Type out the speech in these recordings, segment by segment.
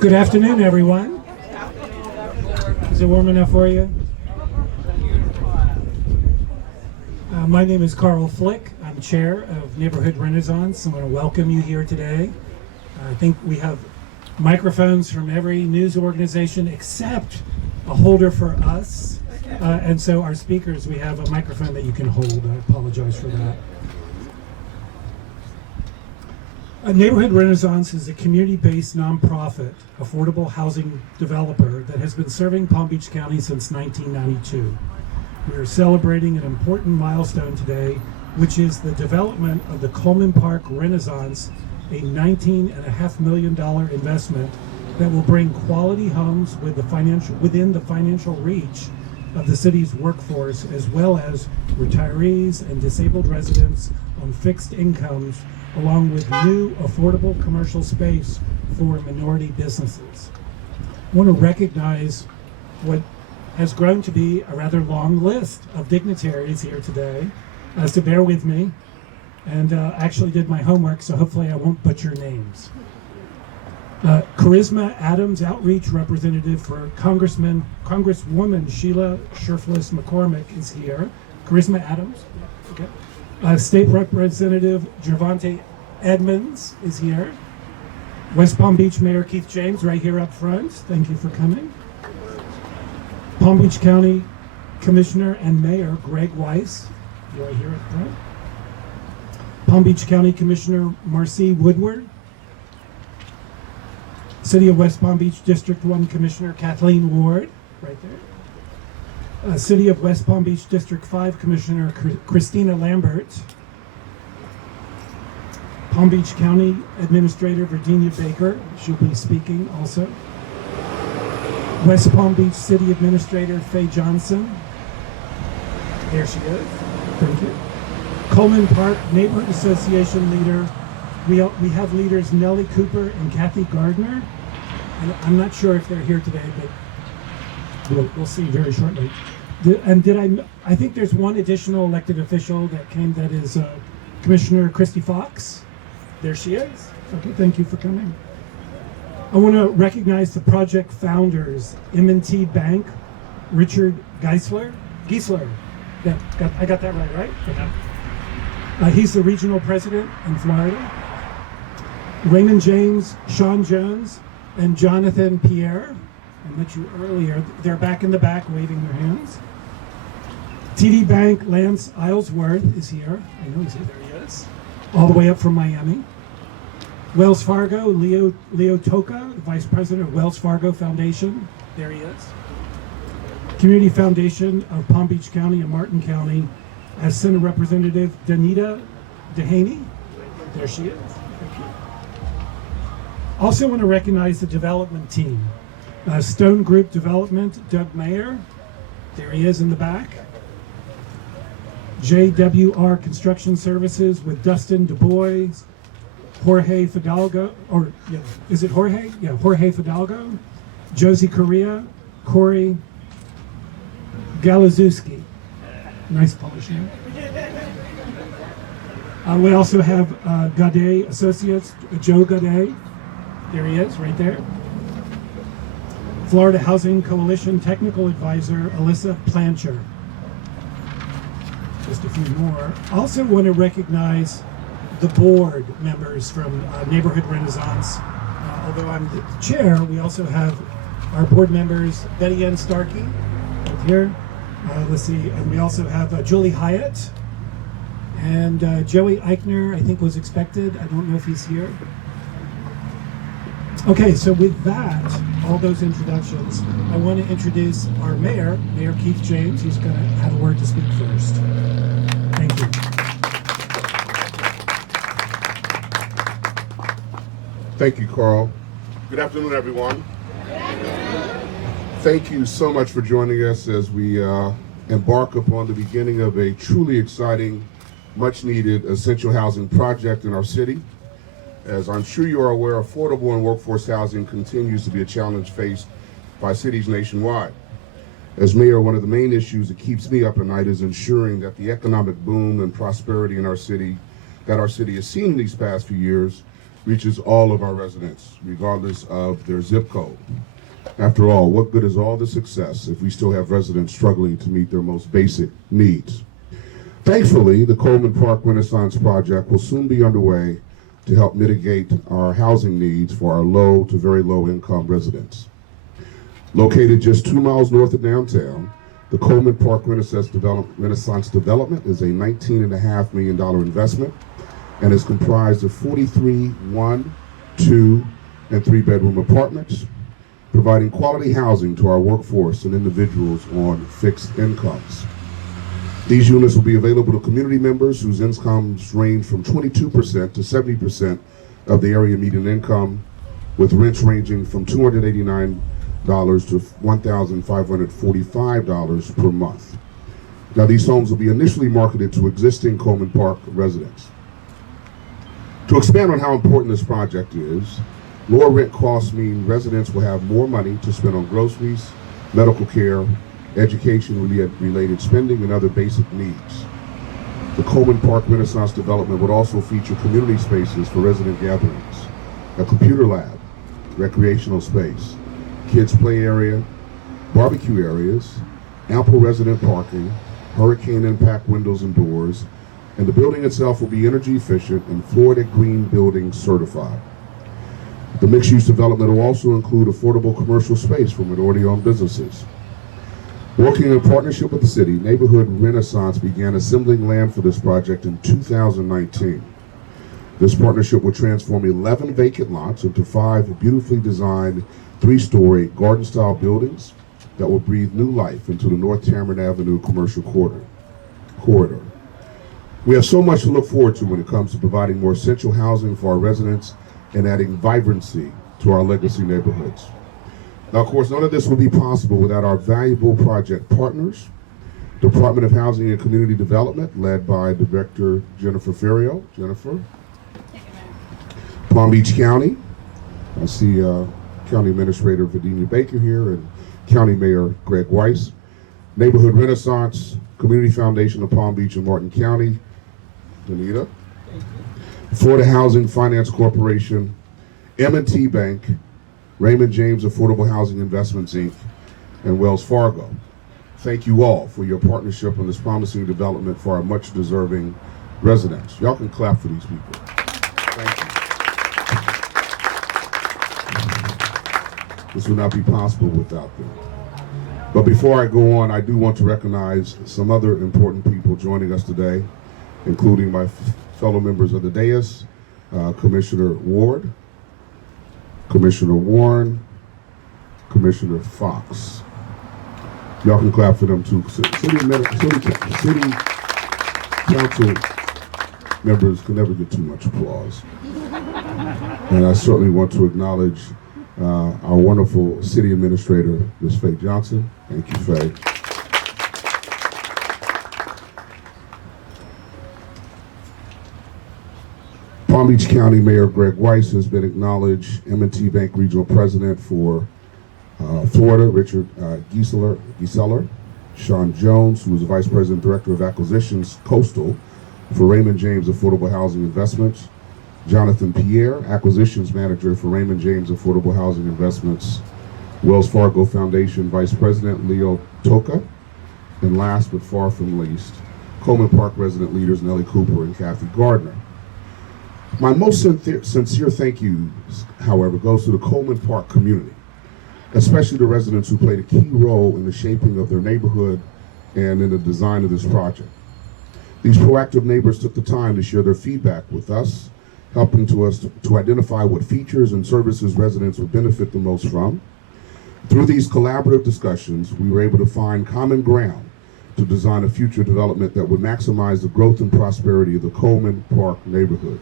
Good afternoon, everyone. Is it warm enough for you? My name is Carl Flick. I'm chair of Neighborhood Renaissance. I want to welcome you here today. I think we have microphones from every news organization except a holder for us. And so our speakers, we have a microphone that you can hold. I apologize for that. Neighborhood Renaissance is a community-based nonprofit affordable housing developer that has been serving Palm Beach County since 1992. We are celebrating an important milestone today, which is the development of the Coleman Park Renaissance, a $19.5 million investment that will bring quality homes within the financial reach of the city's workforce, as well as retirees and disabled residents on fixed incomes, along with new affordable commercial space for minority businesses. I want to recognize what has grown to be a rather long list of dignitaries here today, so bear with me. And actually did my homework, so hopefully I won't butcher names. Charisma Adams, Outreach Representative for Congresswoman Sheila Sherfless McCormick is here. Charisma Adams, okay. State Representative Gervonta Edmonds is here. West Palm Beach Mayor Keith James right here up front. Thank you for coming. Palm Beach County Commissioner and Mayor Greg Weiss, right here up front. Palm Beach County Commissioner Marcy Woodward. City of West Palm Beach District 1 Commissioner Kathleen Ward, right there. City of West Palm Beach District 5 Commissioner Christina Lambert. Palm Beach County Administrator Virginia Baker, she'll be speaking also. West Palm Beach City Administrator Faye Johnson. There she is. Thank you. Coleman Park Neighborhood Association leader. We have leaders Nellie Cooper and Kathy Gardner. And I'm not sure if they're here today, but we'll see very shortly. I think there's one additional elected official that came, that is Commissioner Christy Fox. There she is. Okay, thank you for coming. I want to recognize the project founders, M&T Bank, Richard Geisler. Yeah, I got that right? Okay. He's the regional president in Florida. Raymond James, Sean Jones, and Jonathan Pierre. I met you earlier. They're back in the back waving their hands. TD Bank, Lance Islesworth is here. I know he's here. There he is. All the way up from Miami. Wells Fargo, Leo Toca, the Vice President of Wells Fargo Foundation. There he is. Community Foundation of Palm Beach County and Martin County, as Senate Representative Danita Dehaney. There she is. Thank you. Also want to recognize the development team. Stone Group Development, Doug Mayer. There he is in the back. JWR Construction Services with Dustin Du Bois, Jorge Fidalgo, or yeah, is it Jorge? Yeah, Jorge Fidalgo, Josie Correa, Corey Galazewski. Nice Polish name. We also have Gaudet Associates, Joe Gaudet. There he is, right there. Florida Housing Coalition Technical Advisor, Alyssa Plancher. Just a few more. Also want to recognize the board members from Neighborhood Renaissance. Although I'm the chair, we also have our board members, Betty Ann Starkey, right here. Let's see, and we also have Julie Hyatt, and Joey Eichner, I think was expected. I don't know if he's here. Okay, so with that, all those introductions, I want to introduce our mayor, Mayor Keith James. He's going to have a word to speak first. Thank you. Thank you, Carl. Good afternoon, everyone. Thank you so much for joining us as we embark upon the beginning of a truly exciting, much-needed essential housing project in our city. As I'm sure you are aware, affordable and workforce housing continues to be a challenge faced by cities nationwide. As mayor, one of the main issues that keeps me up at night is ensuring that the economic boom and prosperity in our city that our city has seen in these past few years reaches all of our residents, regardless of their zip code. After all, what good is all the success if we still have residents struggling to meet their most basic needs? Thankfully, the Coleman Park Renaissance project will soon be underway to help mitigate our housing needs for our low to very low income residents. Located just 2 miles north of downtown, the Coleman Park Renaissance Development is a $19.5 million investment and is comprised of 43 1, 2, and 3-bedroom apartments, providing quality housing to our workforce and individuals on fixed incomes. These units will be available to community members whose incomes range from 22% to 70% of the area median income, with rents ranging from $289 to $1,545 per month. Now, these homes will be initially marketed to existing Coleman Park residents. To expand on how important this project is, lower rent costs mean residents will have more money to spend on groceries, medical care, education-related spending, and other basic needs. The Coleman Park Renaissance Development would also feature community spaces for resident gatherings, a computer lab, recreational space, kids' play area, barbecue areas, ample resident parking, hurricane impact windows and doors, and the building itself will be energy efficient and Florida Green Building certified. The mixed-use development will also include affordable commercial space for minority-owned businesses. Working in partnership with the city, Neighborhood Renaissance began assembling land for this project in 2019. This partnership will transform 11 vacant lots into 5 beautifully designed 3-story garden-style buildings that will breathe new life into the North Tamarind Avenue commercial corridor. We have so much to look forward to when it comes to providing more essential housing for our residents and adding vibrancy to our legacy neighborhoods. Now, of course, none of this would be possible without our valuable project partners, Department of Housing and Community Development, led by Director Jennifer Ferrio. Jennifer. Palm Beach County. I see County Administrator Virginia Baker here and County Mayor Greg Weiss. Neighborhood Renaissance, Community Foundation of Palm Beach and Martin County. Danita. Florida Housing Finance Corporation, M&T Bank, Raymond James Affordable Housing Investments, Inc., and Wells Fargo. Thank you all for your partnership on this promising development for our much deserving residents. Y'all can clap for these people. Thank you. This would not be possible without them. But before I go on, I do want to recognize some other important people joining us today, including my fellow members of the dais, Commissioner Ward, Commissioner Warren, Commissioner Fox. Y'all can clap for them too. City council members can never get too much applause. And I certainly want to acknowledge our wonderful city administrator, Ms. Faye Johnson. Thank you, Faye. Palm Beach County Mayor Greg Weiss has been acknowledged, M&T Bank Regional President for Florida, Richard Gieseler, Sean Jones, who is the Vice President Director of Acquisitions Coastal for Raymond James Affordable Housing Investments, Jonathan Pierre, Acquisitions Manager for Raymond James Affordable Housing Investments, Wells Fargo Foundation Vice President Leo Toka, and last but far from least, Coleman Park resident leaders Nellie Cooper and Kathy Gardner. My most sincere thank you, however, goes to the Coleman Park community, especially the residents who played a key role in the shaping of their neighborhood and in the design of this project. These proactive neighbors took the time to share their feedback with us, helping us to identify what features and services residents would benefit the most from. Through these collaborative discussions, we were able to find common ground to design a future development that would maximize the growth and prosperity of the Coleman Park neighborhood.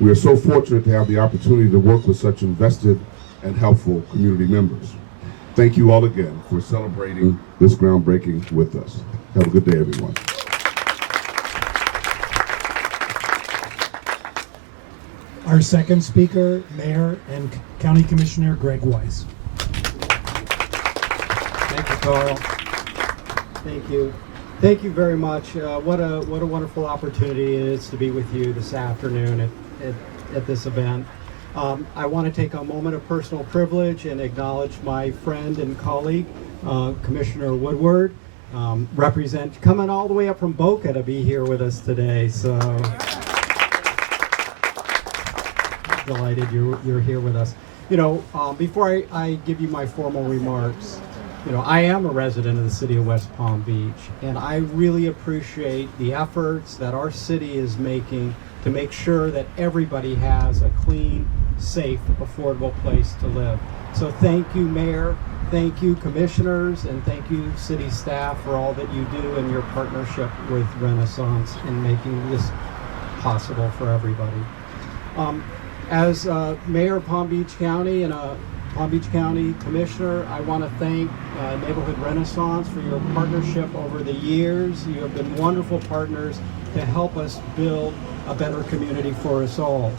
We are so fortunate to have the opportunity to work with such invested and helpful community members. Thank you all again for celebrating this groundbreaking with us. Have a good day, everyone. Our second speaker, Mayor and County Commissioner Greg Weiss. Thank you, Carl. Thank you. Thank you very much. What a wonderful opportunity it is to be with you this afternoon at this event. I want to take a moment of personal privilege and acknowledge my friend and colleague, Commissioner Woodward, coming all the way up from Boca to be here with us today. So delighted you're here with us. Before I give you my formal remarks, I am a resident of the city of West Palm Beach, and I really appreciate the efforts that our city is making to make sure that everybody has a clean, safe, affordable place to live. So thank you, Mayor, thank you, Commissioners, and thank you, city staff, for all that you do in your partnership with Renaissance in making this possible for everybody. As Mayor of Palm Beach County and a Palm Beach County Commissioner, I want to thank Neighborhood Renaissance for your partnership over the years. You have been wonderful partners to help us build a better community for us all.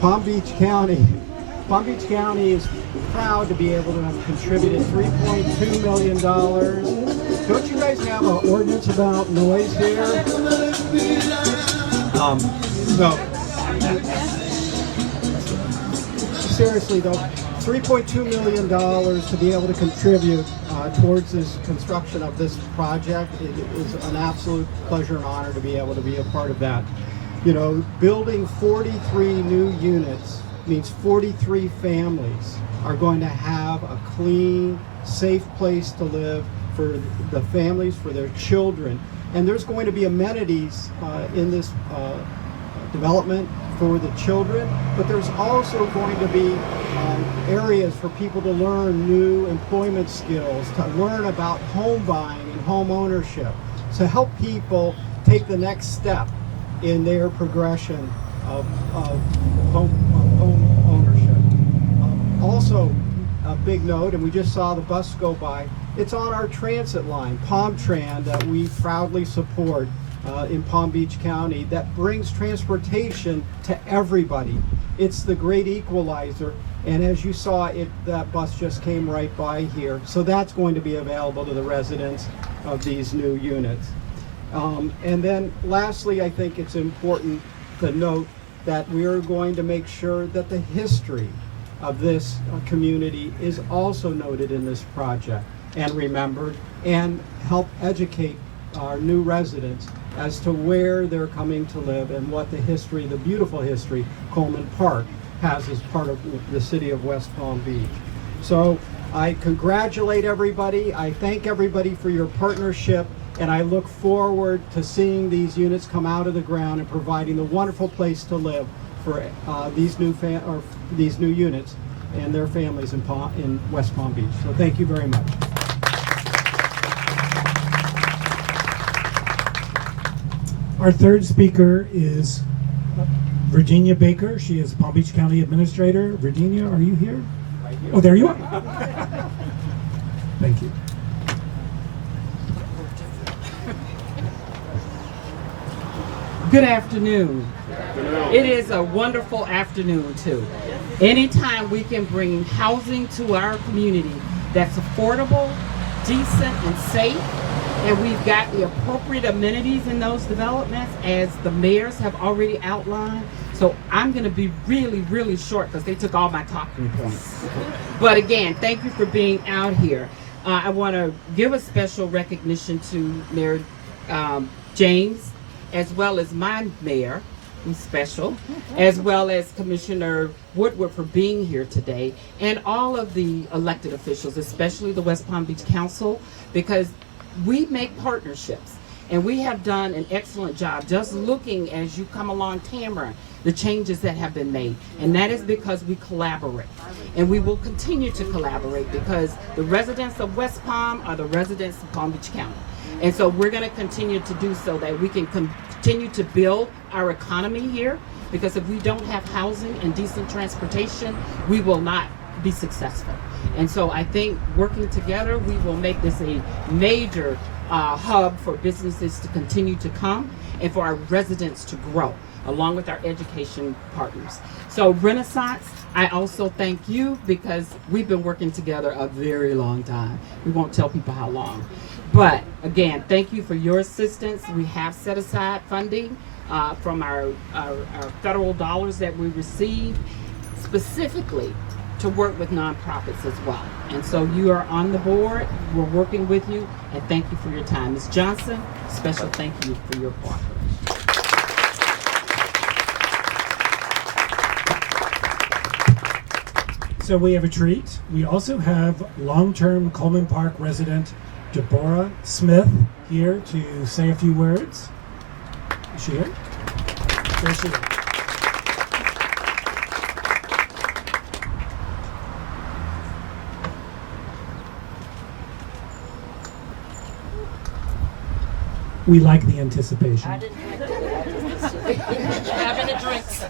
Palm Beach County is proud to be able to have contributed $3.2 million. Don't you guys have an ordinance about noise here? Seriously though, $3.2 million to be able to contribute towards this construction of this project. It is an absolute pleasure and honor to be able to be a part of that. Building 43 new units means 43 families are going to have a clean, safe place to live for the families, for their children. And there's going to be amenities in this development for the children, but there's also going to be areas for people to learn new employment skills, to learn about home buying and home ownership, to help people take the next step in their progression of home ownership. Also, a big note, and we just saw the bus go by, it's on our transit line, PalmTran, that we proudly support in Palm Beach County, that brings transportation to everybody. It's the great equalizer, and as you saw, that bus just came right by here. So that's going to be available to the residents of these new units. And then lastly, I think it's important to note that we are going to make sure that the history of this community is also noted in this project and remembered, and help educate our new residents as to where they're coming to live and what the history, the beautiful history, Coleman Park has as part of the city of West Palm Beach. So I congratulate everybody. I thank everybody for your partnership, and I look forward to seeing these units come out of the ground and providing the wonderful place to live for these new units and their families in West Palm Beach. So thank you very much. Our third speaker is Virginia Baker. She is Palm Beach County Administrator. Virginia, are you here? Right here. Oh, there you are. Thank you. Good afternoon. It is a wonderful afternoon too. Anytime we can bring housing to our community that's affordable, decent, and safe, and we've got the appropriate amenities in those developments as the mayors have already outlined. So I'm going to be really, really short because they took all my talking points. But again, thank you for being out here. I want to give a special recognition to Mayor James, as well as my mayor, who's special, as well as Commissioner Woodward for being here today, and all of the elected officials, especially the West Palm Beach Council, because we make partnerships, and we have done an excellent job just looking as you come along Tamara, the changes that have been made, and that is because we collaborate, and we will continue to collaborate because the residents of West Palm are the residents of Palm Beach County. And so we're going to continue to do so that we can continue to build our economy here, because if we don't have housing and decent transportation, we will not be successful. And so I think working together, we will make this a major hub for businesses to continue to come and for our residents to grow, along with our education partners. So Renaissance, I also thank you because we've been working together a very long time. We won't tell people how long. But again, thank you for your assistance. We have set aside funding from our federal dollars that we receive, specifically to work with nonprofits as well. And so you are on the board, we're working with you, and thank you for your time. Ms. Johnson, special thank you for your cooperation. So we have a treat. We also have long-term Coleman Park resident Deborah Smith here to say a few words. Is she here? There she is. We like the anticipation. I didn't like it. Having the drinks.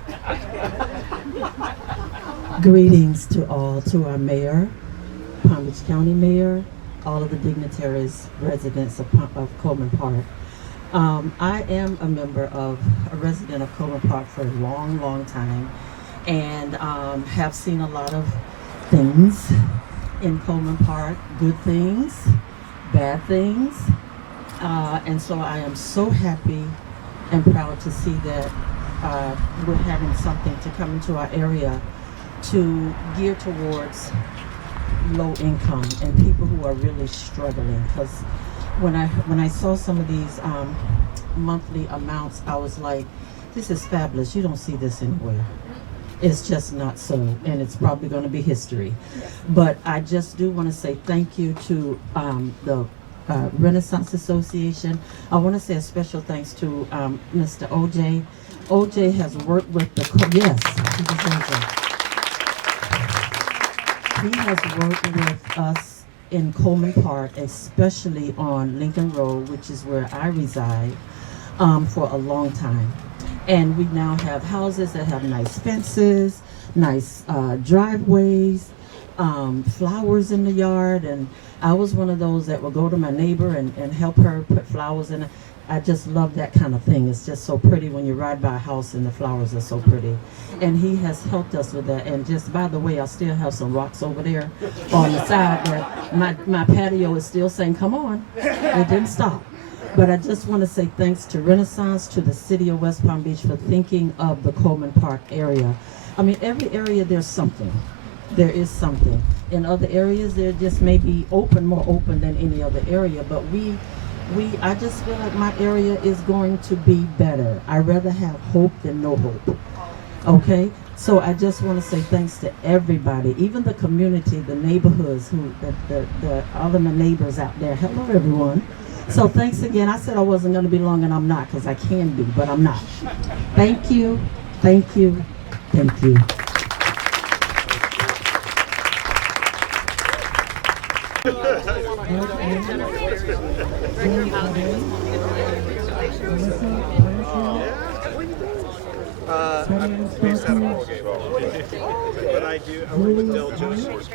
Greetings to all, to our mayor, Palm Beach County Mayor, all of the dignitaries, residents of Coleman Park. I am a resident of Coleman Park for a long, long time, and have seen a lot of things in Coleman Park, good things, bad things, and so I am so happy and proud to see that we're having something to come into our area to gear towards low income and people who are really struggling. Because when I saw some of these monthly amounts, I was like, this is fabulous. You don't see this anywhere. It's just not so, and it's probably going to be history. But I just do want to say thank you to the Renaissance Association. I want to say a special thanks to Mr. OJ. OJ has worked with the He has worked with us in Coleman Park, especially on Lincoln Road, which is where I reside, for a long time. And we now have houses that have nice fences, nice driveways, flowers in the yard. And I was one of those that would go to my neighbor and help her put flowers in it. I just love that kind of thing. It's just so pretty when you ride by a house and the flowers are so pretty. And he has helped us with that. And just by the way, I still have some rocks over there on the side where my patio is still saying, come on. It didn't stop. But I just want to say thanks to Renaissance, to the city of West Palm Beach for thinking of the Coleman Park area. I mean, every area there's something. There is something. In other areas, they're just maybe more open than any other area. But I just feel like my area is going to be better. I'd rather have hope than no hope. Okay? So I just want to say thanks to everybody, even the community, the neighborhoods, all of my neighbors out there. Hello, everyone. So thanks again. I said I wasn't going to be long, and I'm not, because I can be, but I'm not. Thank you. Thank you. Thank you. But I work with Del Joseph.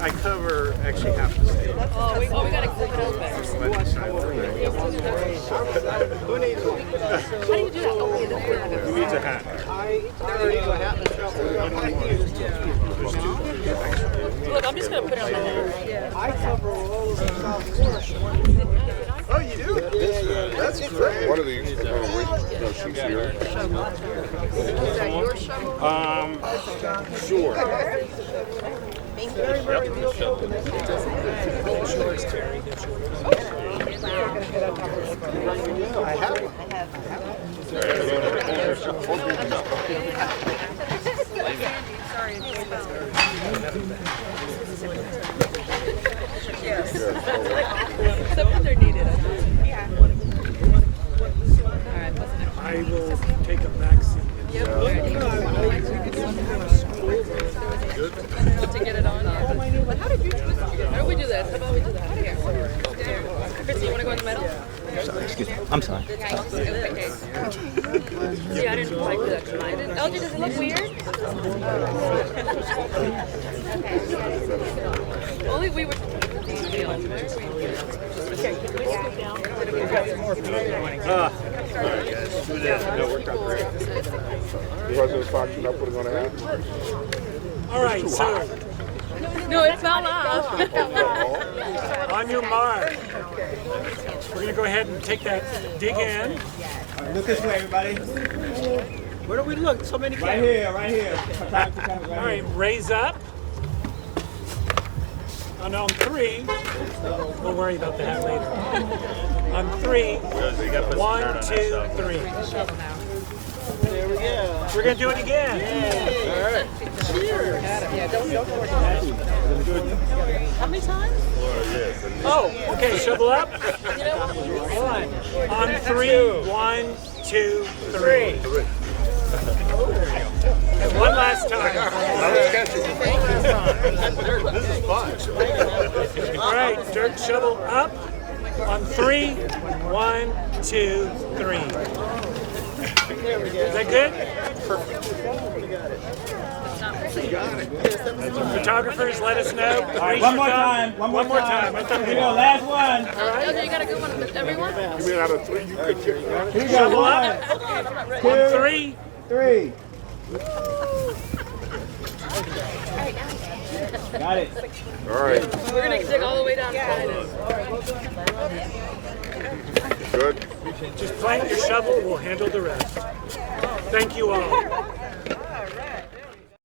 I cover actually half the state. Oh, we got to clip it open. Who needs one? How do you do that? Oh, Who needs a hat? look, I'm just going to put it on my head. I cover all of South Florida. Oh, you do? That's great. One of these, she's here. Sure. I have one. Sometimes they're needed. I will take a back seat. To get it on. But how did you twist it? How do we do this? How about we do that? Here. Christy, you want to go in the middle? Excuse me. I'm sorry. Okay. See, I didn't like that tonight. LG, does it look weird? Only we were. Alright, guys. That worked out great. President Fox, you're not putting on a hat? All right, so No, it fell off. On your mark. We're going to go ahead and take that dig in. Look this way, everybody. Where do we look? So many cameras. Right here. All right, raise up. And on 3, we'll worry about that later. On 3, 1, 2, 3. There we go. We're going to do it again. All right. Cheers. Yeah, don't force How many times? Oh, okay, shovel up. You know what? On 3, 1, 2, 3. And one last time. This is fun. All right, dirt shovel up. On 3, 1, 2, 3. Is that good? Photographers, let us know. All right, one more time. One more time. Here we go. Last one. Okay, you gotta go one with everyone? You mean out of 3 you could get Here we go. Shovel up. 1, On 3. 3. Got it. All right. We're gonna dig all the way down behind us. Good. Just plant your shovel, we'll handle the rest. Thank you all. All right.